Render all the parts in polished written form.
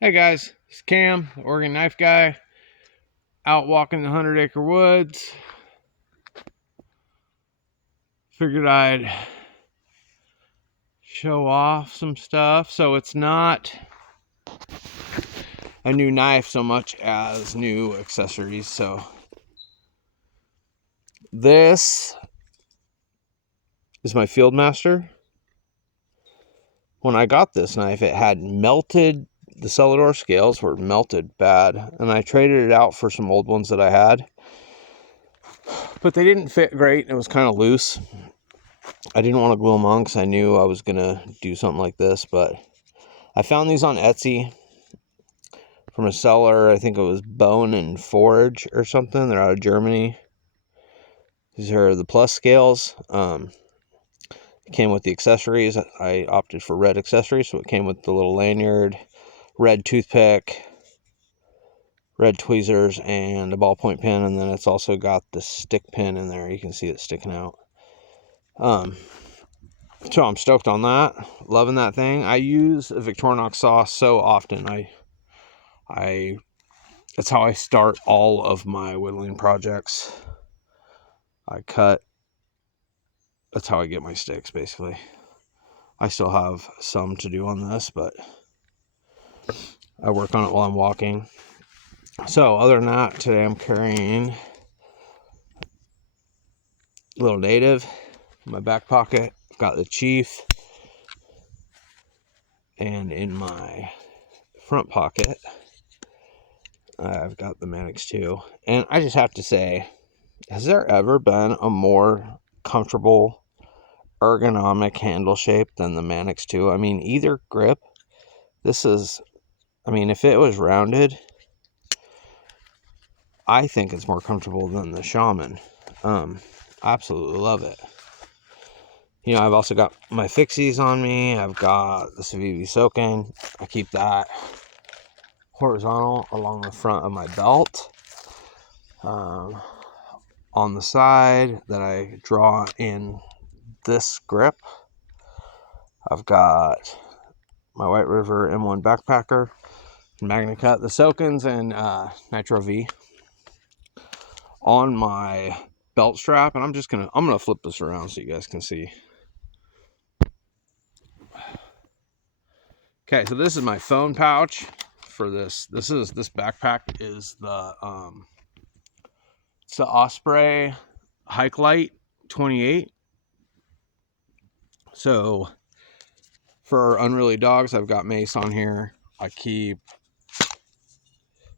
Hey guys, it's Cam, the Oregon Knife Guy, out walking the 100-acre woods. Figured I'd show off some stuff. So it's not a new knife so much as new accessories. So this is my Fieldmaster. When I got this knife, it had melted, the Celador scales were melted bad, and I traded it out for some old ones that I had. But they didn't fit great, it was kind of loose. I didn't want to glue them on because I knew I was going to do something like this, but I found these on Etsy from a seller. I think it was Bone and Forge or something. They're out of Germany. These are the plus scales. It came with the accessories. I opted for red accessories, so it came with the little lanyard, red toothpick, red tweezers, and a ballpoint pen, and then it's also got the stick pin in there. You can see it sticking out. So I'm stoked on that. Loving that thing. I use a Victorinox saw so often. I that's how I start all of my whittling projects. I cut. That's how I get my sticks, basically. I still have some to do on this, but I work on it while I'm walking. So other than that, today I'm carrying a little native in my back pocket. I've got the Chief, and in my front pocket I've got the Mannix 2. And I just have to say, has there ever been a more comfortable ergonomic handle shape than the Mannix 2? I mean, either grip, this is, I mean, if it was rounded, I think it's more comfortable than the Shaman. Absolutely love it. You know, I've also got my fixies on me. I've got the Civivi Soaking. I keep that horizontal along the front of my belt. On the side that I draw in this grip, I've got my White River M1 backpacker, MagnaCut, the Soakins, and Nitro V on my belt strap. And I'm gonna flip this around so you guys can see. Okay, so this is my phone pouch for this. This backpack is the it's the Osprey Hike Light 28. So for unruly dogs, I've got Mace on here. I keep,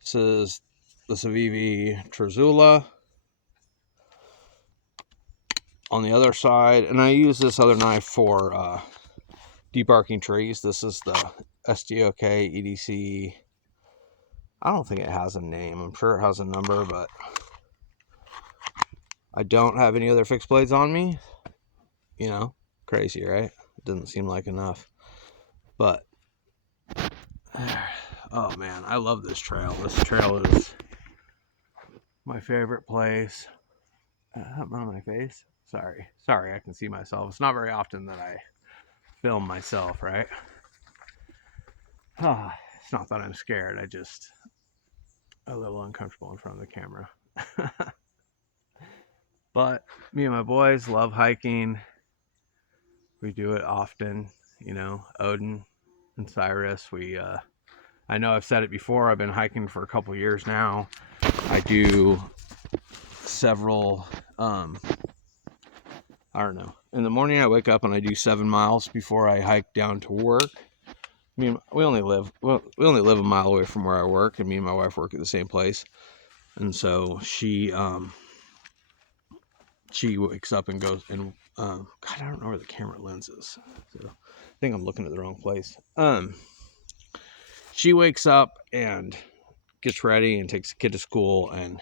this is the Civivi Terzula on the other side, and I use this other knife for debarking trees. This is the SDOK EDC. I don't think it has a name. I'm sure it has a number, but I don't have any other fixed blades on me. You know, crazy, right? It doesn't seem like enough. But, oh man, I love this trail. This trail is my favorite place. Something on my face. Sorry, I can see myself. It's not very often that I film myself, right? It's not that I'm scared. I just a little uncomfortable in front of the camera. But me and my boys love hiking. We do it often, you know, Odin and Cyrus. I know I've said it before, I've been hiking for a couple years now. I do several, I don't know. In the morning I wake up and I do 7 miles before I hike down to work. I mean, we only live a mile away from where I work, and me and my wife work at the same place. And so she wakes up and goes, and God, I don't know where the camera lens is. So I think I'm looking at the wrong place. She wakes up and gets ready and takes the kid to school and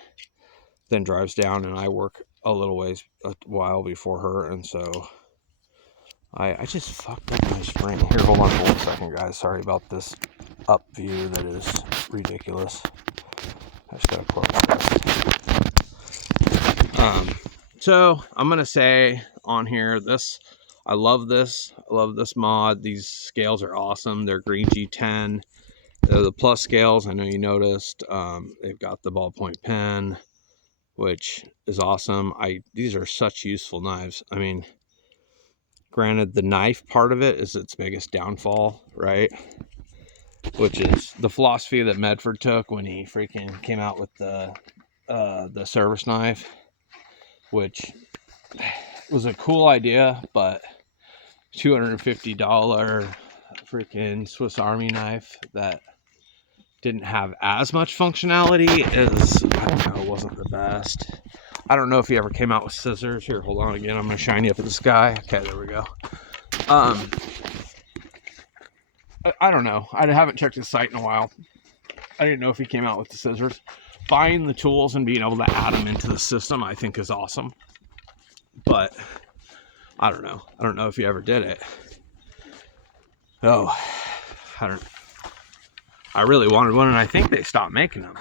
then drives down, and I work a while before her, and so I just fucked up my spring. Here, hold on for 1 second, guys. Sorry about this up view that is ridiculous. I just gotta close this. So I'm gonna say on here, I love this mod. These scales are awesome. They're green G10. The plus scales, I know you noticed, they've got the ballpoint pen, which is awesome. These are such useful knives. I mean, granted, the knife part of it is its biggest downfall, right? Which is the philosophy that Medford took when he freaking came out with the service knife, which was a cool idea, but $250 freaking Swiss Army knife that didn't have as much functionality as, I don't know, wasn't the best. I don't know if he ever came out with scissors. Here, hold on again. I'm going to shine you up at the sky. Okay, there we go. I don't know. I haven't checked his site in a while. I didn't know if he came out with the scissors. Buying the tools and being able to add them into the system, I think, is awesome. But I don't know. I don't know if he ever did it. Oh, I really wanted one, and I think they stopped making them.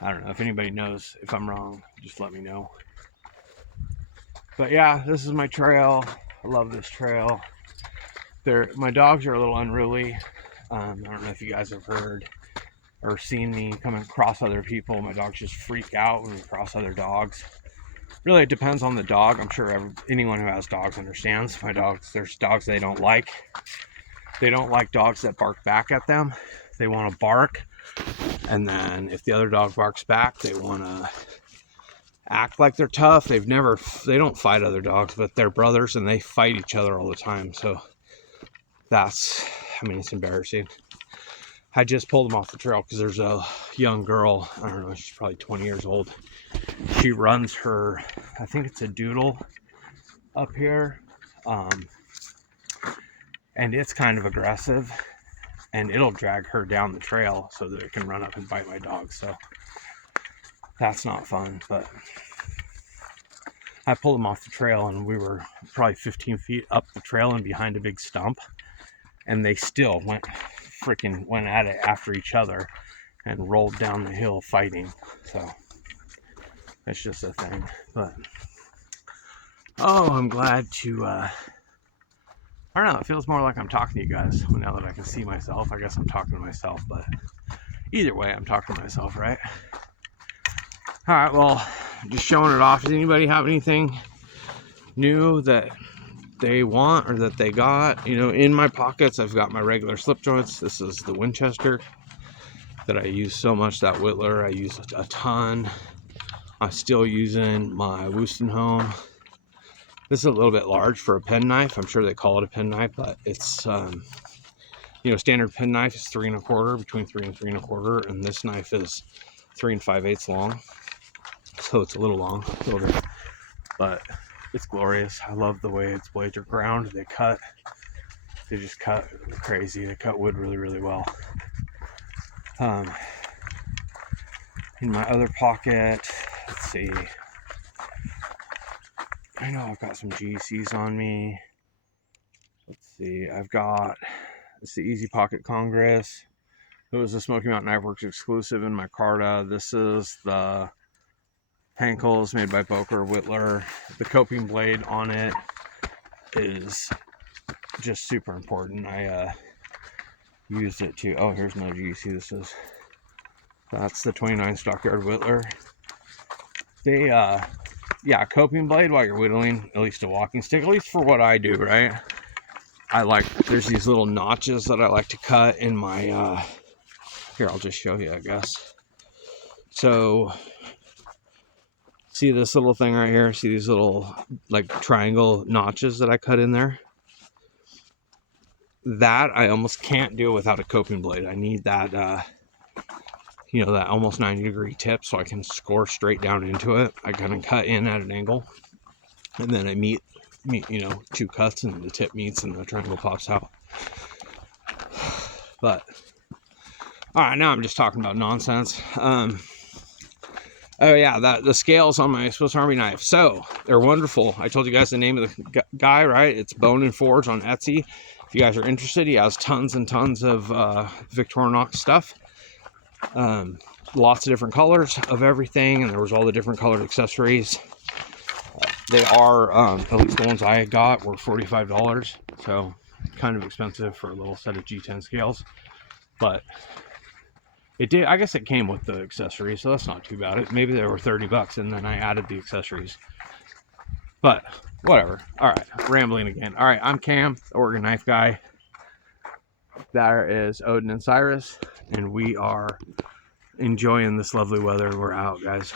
I don't know. If anybody knows if I'm wrong, just let me know. But yeah, this is my trail. I love this trail. My dogs are a little unruly. I don't know if you guys have heard or seen me come across other people. My dogs just freak out when we cross other dogs. Really, it depends on the dog. I'm sure anyone who has dogs understands. There's dogs they don't like. They don't like dogs that bark back at them. They want to bark, and then if the other dog barks back, they want to act like they're tough. They don't fight other dogs, but they're brothers and they fight each other all the time. So it's embarrassing. I just pulled them off the trail because there's a young girl, I don't know, she's probably 20 years old. She runs her, I think it's a doodle up here. And it's kind of aggressive, and it'll drag her down the trail so that it can run up and bite my dog. So that's not fun, but I pulled them off the trail, and we were probably 15 feet up the trail and behind a big stump, and they still went at it after each other and rolled down the hill fighting. So it's just a thing. But I'm glad to I don't know, it feels more like I'm talking to you guys now that I can see myself. I guess I'm talking to myself, but either way, I'm talking to myself, right? All right, well, just showing it off. Does anybody have anything new that they want or that they got? In my pockets, I've got my regular slip joints. This is the Winchester that I use so much, that Whittler. I use a ton. I'm still using my Wustenholm. This is a little bit large for a pen knife. I'm sure they call it a pen knife, but it's, standard pen knife is 3 1/4, between 3 and 3 1/4, and this knife is 3 5/8 long. So it's a little long, but it's glorious. I love the way its blades are ground. They just cut crazy. They cut wood really, really well. In my other pocket, let's see. I know I've got some GCs on me. Let's see. It's the Easy Pocket Congress. It was a Smoky Mountain Knife Works exclusive in my Carta. This is the Henkel's made by Boker Whittler. The coping blade on it is just super important. I used it to, here's another GC. That's the 29 Stockyard Whittler. Coping blade while you're whittling, at least a walking stick, at least for what I do, right? There's these little notches that I like to cut in my, here, I'll just show you, I guess. So, see this little thing right here? See these little, triangle notches that I cut in there? That I almost can't do without a coping blade. I need that, that almost 90-degree tip so I can score straight down into it. I kind of cut in at an angle, and then I meet, 2 cuts, and the tip meets and the triangle pops out. But, alright, now I'm just talking about nonsense. The scales on my Swiss Army knife. So, they're wonderful. I told you guys the name of the guy, right? It's Bone and Forge on Etsy. If you guys are interested, he has tons and tons of Victorinox stuff. Lots of different colors of everything, and there was all the different colored accessories. They are, at least the ones I got were $45, so kind of expensive for a little set of G10 scales. But it did. I guess it came with the accessories, so that's not too bad. Maybe they were $30, and then I added the accessories. But whatever. All right, rambling again. All right, I'm Cam, the Oregon Knife Guy. There is Odin and Cyrus, and we are enjoying this lovely weather. We're out, guys.